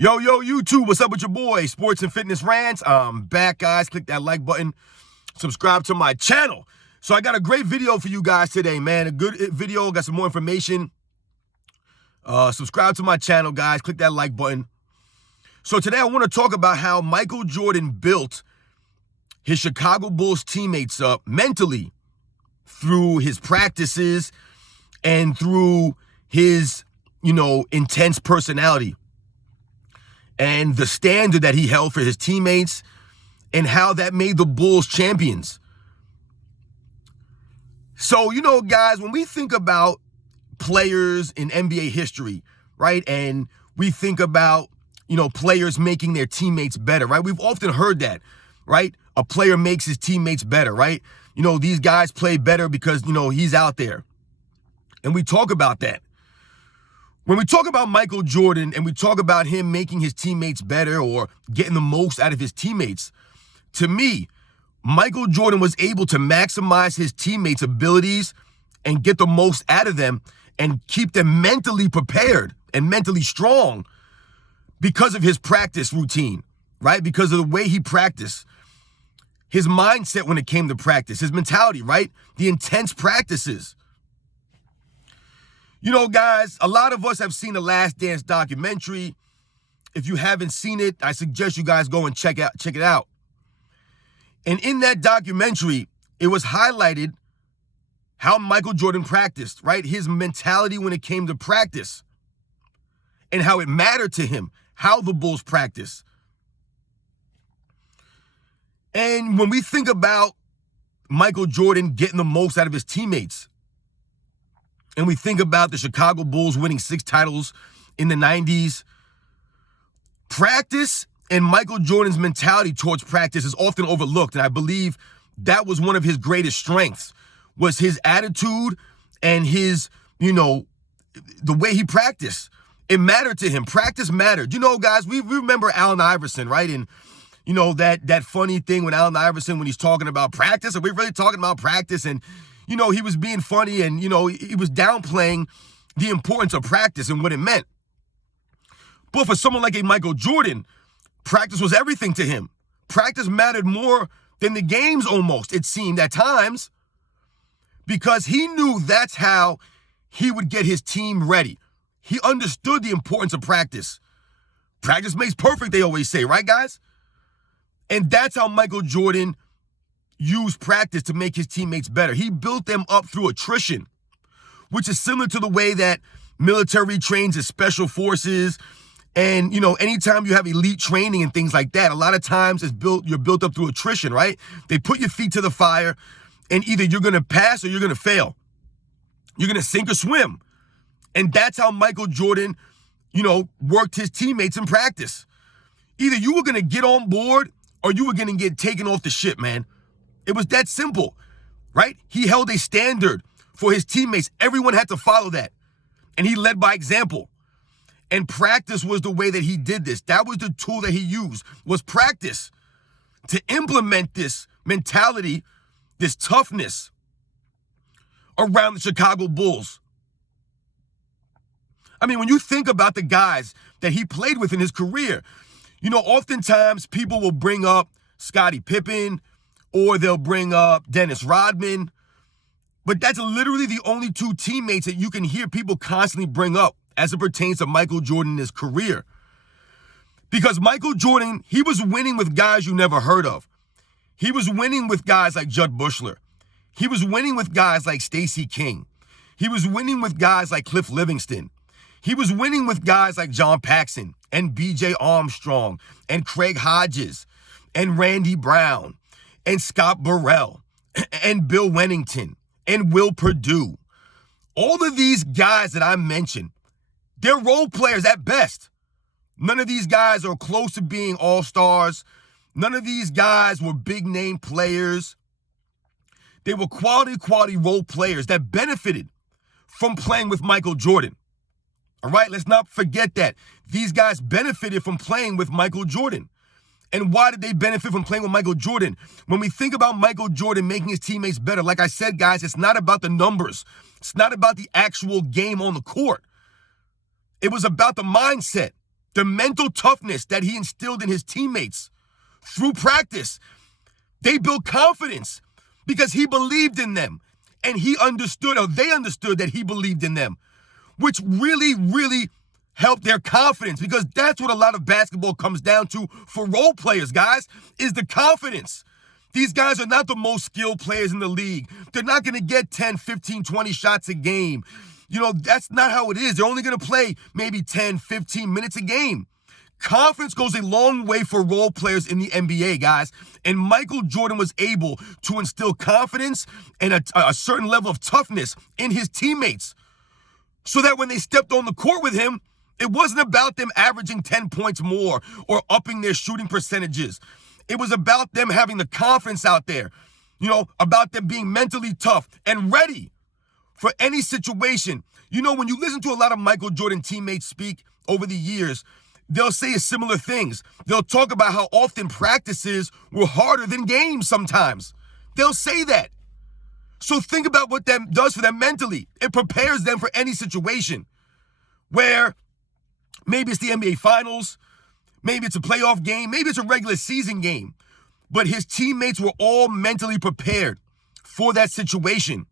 Yo, YouTube, what's up with your boy? Sports and Fitness Rants. I'm back, guys. Click that like button. Subscribe to my channel. So I got a great video for you guys today, man. A good video. Got some more information. Subscribe to my channel, guys. Click that like button. So today I want to talk about how Michael Jordan built his Chicago Bulls teammates up mentally through his practices and through his, intense personality, and the standard that he held for his teammates, and how that made the Bulls champions. So, guys, when we think about players in NBA history, right, and we think about, players making their teammates better, right? We've often heard that, right? A player makes his teammates better, right? These guys play better because, he's out there. And we talk about that. When we talk about Michael Jordan and we talk about him making his teammates better or getting the most out of his teammates, to me, Michael Jordan was able to maximize his teammates' abilities and get the most out of them and keep them mentally prepared and mentally strong because of his practice routine, right? Because of the way he practiced, his mindset when it came to practice, his mentality, right? The intense practices. Guys, a lot of us have seen the Last Dance documentary. If you haven't seen it, I suggest you guys go and check it out. And in that documentary, it was highlighted how Michael Jordan practiced, right? His mentality when it came to practice and how it mattered to him, how the Bulls practice. And when we think about Michael Jordan getting the most out of his teammates, and we think about the Chicago Bulls winning 6 titles in the 90s, practice and Michael Jordan's mentality towards practice is often overlooked. And I believe that was one of his greatest strengths, was his attitude and his, the way he practiced. It mattered to him. Practice mattered. Guys, we remember Allen Iverson, right? And, that funny thing with Allen Iverson when he's talking about practice. Are we really talking about practice? And, he was being funny and, he was downplaying the importance of practice and what it meant. But for someone like a Michael Jordan, practice was everything to him. Practice mattered more than the games almost, it seemed at times, because he knew that's how he would get his team ready. He understood the importance of practice. Practice makes perfect, they always say, right, guys? And that's how Michael Jordan used practice to make his teammates better. He built them up through attrition, which is similar to the way that military trains as special forces. And, anytime you have elite training and things like that, a lot of times you're built up through attrition, right? They put your feet to the fire and either you're going to pass or you're going to fail. You're going to sink or swim. And that's how Michael Jordan, worked his teammates in practice. Either you were going to get on board or you were going to get taken off the ship, man. It was that simple, right? He held a standard for his teammates. Everyone had to follow that. And he led by example. And practice was the way that he did this. That was the tool that he used, was practice, to implement this mentality, this toughness around the Chicago Bulls. I mean, when you think about the guys that he played with in his career, oftentimes people will bring up Scottie Pippen or they'll bring up Dennis Rodman. But that's literally the only 2 teammates that you can hear people constantly bring up as it pertains to Michael Jordan in his career. Because Michael Jordan, he was winning with guys you never heard of. He was winning with guys like Judd Buechler. He was winning with guys like Stacey King. He was winning with guys like Cliff Livingston. He was winning with guys like John Paxson and B.J. Armstrong and Craig Hodges and Randy Brown and Scott Burrell and Bill Wennington and Will Perdue. All of these guys that I mentioned, they're role players at best. None of these guys are close to being all-stars. None of these guys were big-name players. They were quality role players that benefited from playing with Michael Jordan. All right, let's not forget that. These guys benefited from playing with Michael Jordan. And why did they benefit from playing with Michael Jordan? When we think about Michael Jordan making his teammates better, like I said, guys, it's not about the numbers. It's not about the actual game on the court. It was about the mindset, the mental toughness that he instilled in his teammates through practice. They built confidence because he believed in them, and he understood, or they understood that he believed in them, which really, really helped their confidence, because that's what a lot of basketball comes down to for role players, guys, is the confidence. These guys are not the most skilled players in the league. They're not going to get 10, 15, 20 shots a game. You know, that's not how it is. They're only going to play maybe 10, 15 minutes a game. Confidence goes a long way for role players in the NBA, guys. And Michael Jordan was able to instill confidence and a certain level of toughness in his teammates, so that when they stepped on the court with him, it wasn't about them averaging 10 points more or upping their shooting percentages. It was about them having the confidence out there, you know, about them being mentally tough and ready for any situation. You know, when you listen to a lot of Michael Jordan teammates speak over the years, they'll say similar things. They'll talk about how often practices were harder than games sometimes. They'll say that. So think about what that does for them mentally. It prepares them for any situation where maybe it's the NBA Finals, maybe it's a playoff game, maybe it's a regular season game, but his teammates were all mentally prepared for that situation,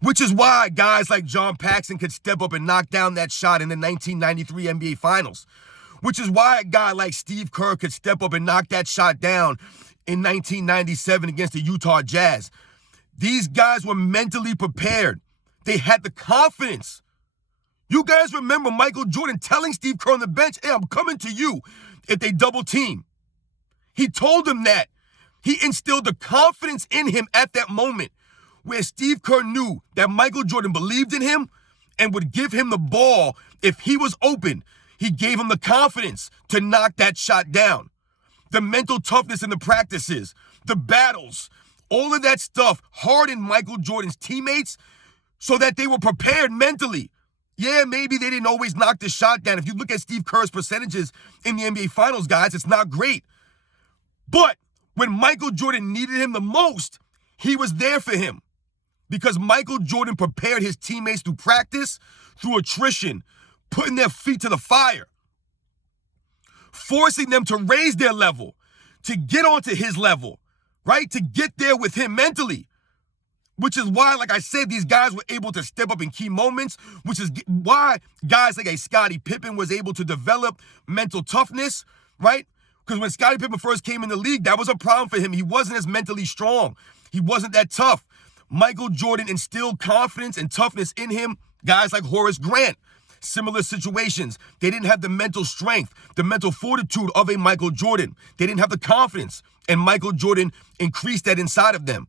which is why guys like John Paxson could step up and knock down that shot in the 1993 NBA Finals, which is why a guy like Steve Kerr could step up and knock that shot down in 1997 against the Utah Jazz. These guys were mentally prepared. They had the confidence. You guys remember Michael Jordan telling Steve Kerr on the bench, hey, I'm coming to you if they double team. He told him that. He instilled the confidence in him at that moment, where Steve Kerr knew that Michael Jordan believed in him and would give him the ball if he was open. He gave him the confidence to knock that shot down. The mental toughness in the practices, the battles, all of that stuff hardened Michael Jordan's teammates so that they were prepared mentally. Yeah, maybe they didn't always knock the shot down. If you look at Steve Kerr's percentages in the NBA Finals, guys, it's not great. But when Michael Jordan needed him the most, he was there for him, because Michael Jordan prepared his teammates through practice, through attrition, putting their feet to the fire, forcing them to raise their level, to get onto his level, right? To get there with him mentally. Which is why, like I said, these guys were able to step up in key moments, which is why guys like a Scottie Pippen was able to develop mental toughness, right? Because when Scottie Pippen first came in the league, that was a problem for him. He wasn't as mentally strong. He wasn't that tough. Michael Jordan instilled confidence and toughness in him. Guys like Horace Grant, similar situations. They didn't have the mental strength, the mental fortitude of a Michael Jordan. They didn't have the confidence, and Michael Jordan increased that inside of them.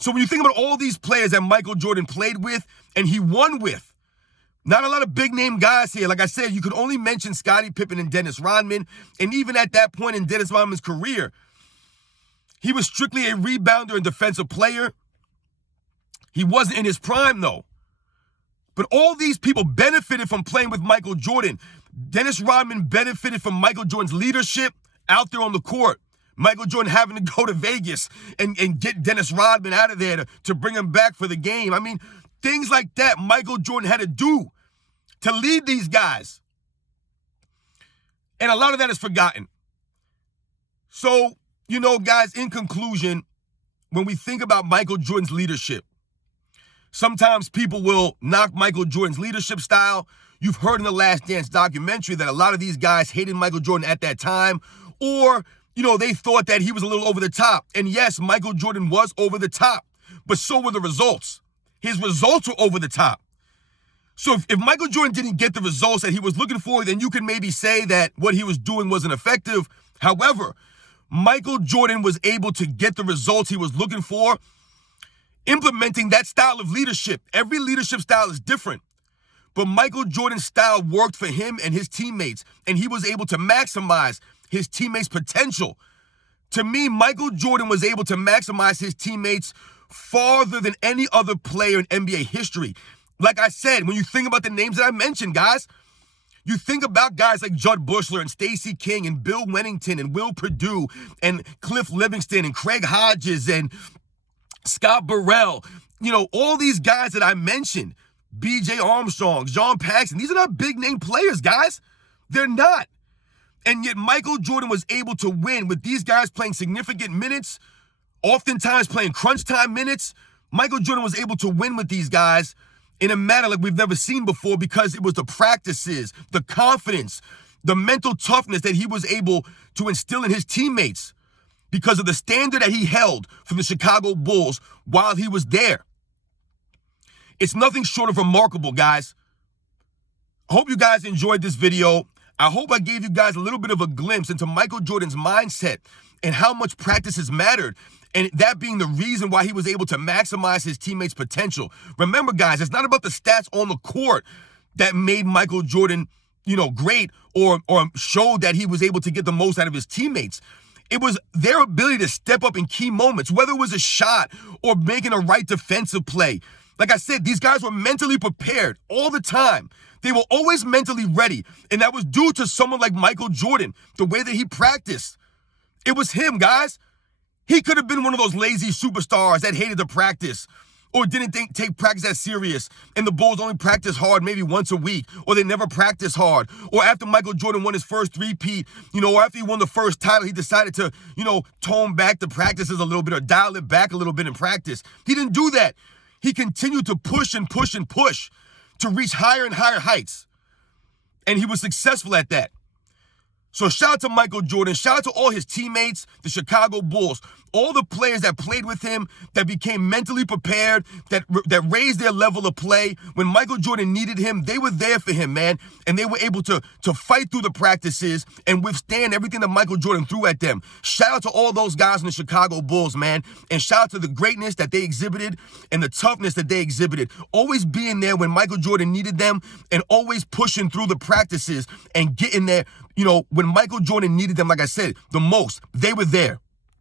So when you think about all these players that Michael Jordan played with and he won with, not a lot of big-name guys here. Like I said, you could only mention Scottie Pippen and Dennis Rodman. And even at that point in Dennis Rodman's career, he was strictly a rebounder and defensive player. He wasn't in his prime, though. But all these people benefited from playing with Michael Jordan. Dennis Rodman benefited from Michael Jordan's leadership out there on the court. Michael Jordan having to go to Vegas and get Dennis Rodman out of there to bring him back for the game. I mean, things like that Michael Jordan had to do to lead these guys. And a lot of that is forgotten. So, you know, guys, in conclusion, when we think about Michael Jordan's leadership, sometimes people will knock Michael Jordan's leadership style. You've heard in the Last Dance documentary that a lot of these guys hated Michael Jordan at that time, or you know, they thought that he was a little over the top. And yes, Michael Jordan was over the top, but so were the results. His results were over the top. So if Michael Jordan didn't get the results that he was looking for, then you can maybe say that what he was doing wasn't effective. However, Michael Jordan was able to get the results he was looking for, implementing that style of leadership. Every leadership style is different, but Michael Jordan's style worked for him and his teammates, and he was able to maximize his teammates' potential. To me, Michael Jordan was able to maximize his teammates farther than any other player in NBA history. Like I said, when you think about the names that I mentioned, guys, you think about guys like Judd Bushler and Stacey King and Bill Wennington and Will Perdue and Cliff Livingston and Craig Hodges and Scott Burrell. You know, all these guys that I mentioned, B.J. Armstrong, John Paxson. These are not big-name players, guys. They're not. And yet Michael Jordan was able to win with these guys playing significant minutes, oftentimes playing crunch time minutes. Michael Jordan was able to win with these guys in a manner like we've never seen before because it was the practices, the confidence, the mental toughness that he was able to instill in his teammates because of the standard that he held for the Chicago Bulls while he was there. It's nothing short of remarkable, guys. I hope you guys enjoyed this video. I hope I gave you guys a little bit of a glimpse into Michael Jordan's mindset and how much practice has mattered, and that being the reason why he was able to maximize his teammates' potential. Remember, guys, it's not about the stats on the court that made Michael Jordan, great or showed that he was able to get the most out of his teammates. It was their ability to step up in key moments, whether it was a shot or making a right defensive play. Like I said, these guys were mentally prepared all the time. They were always mentally ready, and that was due to someone like Michael Jordan, the way that he practiced. It was him, guys. He could have been one of those lazy superstars that hated to practice or didn't take practice as serious, and the Bulls only practice hard maybe once a week, or they never practice hard. Or after Michael Jordan won his first three-peat, or after he won the first title, he decided to, tone back the practices a little bit or dial it back a little bit in practice. He didn't do that. He continued to push and push and push to reach higher and higher heights. And he was successful at that. So shout out to Michael Jordan. Shout out to all his teammates, the Chicago Bulls, all the players that played with him, that became mentally prepared, that raised their level of play. When Michael Jordan needed him, they were there for him, man. And they were able to fight through the practices and withstand everything that Michael Jordan threw at them. Shout out to all those guys in the Chicago Bulls, man. And shout out to the greatness that they exhibited and the toughness that they exhibited. Always being there when Michael Jordan needed them and always pushing through the practices and getting there. When Michael Jordan needed them, like I said, the most, they were there.